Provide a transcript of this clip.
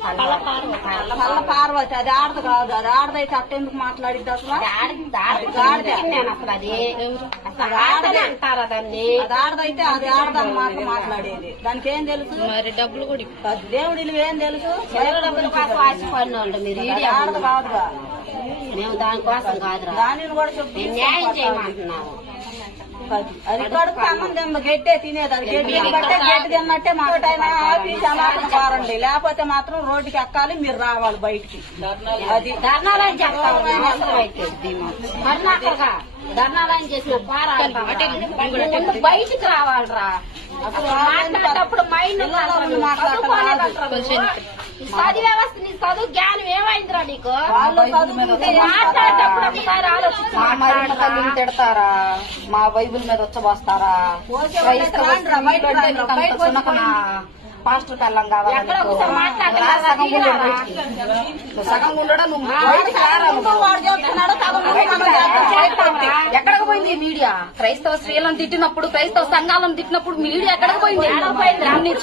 పల్ల పార్వతి అది ఆడదు కాదు, అది ఆడదైతే అట్టెందుకు మాట్లాడిద్ది అసలు? అది ఆడదైతే అది ఆడదని మాట మాట్లాడేది. దానికి ఏం తెలుసు? మరి డబ్బులు కూడా దేవుడి ఏం తెలుసు? ఆడదు కాదుగా, మేము దానికోసం కాదురా, దానిని కూడా చెప్పి న్యాయం చేయమంటున్నాము. అది కడుపు అన్నం గట్టే తినేది. అది గట్టి బట్టే గట్టి తిన్నట్టే మాటైనా ఆపి సమాధానం పారండి, లేకపోతే మాత్రం రోడ్డుకి ఎక్కాలి, మీరు రావాలి బయటికి. అది ధర్నాలని చెప్తాము. ధర్నాలని చేసిన ముందు బయటికి రావాలరా. మాట్లాడేటప్పుడు మైండ్ చదువు వ్యవస్థ, నీ చదువు జ్ఞానం ఏమైందిరా నీకు? మాట్లాడేటప్పుడు ఒకసారి ఆలోచించి తిడతారా? మా బైబుల్ మీద వచ్చబోస్తారా? పాస్టర్ కల్లం కావాలి, సగం ఉండడం. ఎక్కడికి పోయింది మీడియా? క్రైస్తవ స్త్రీలను తిట్టినప్పుడు, క్రైస్తవ సంఘాలను తిట్టినప్పుడు మీడియా ఎక్కడికి పోయింది?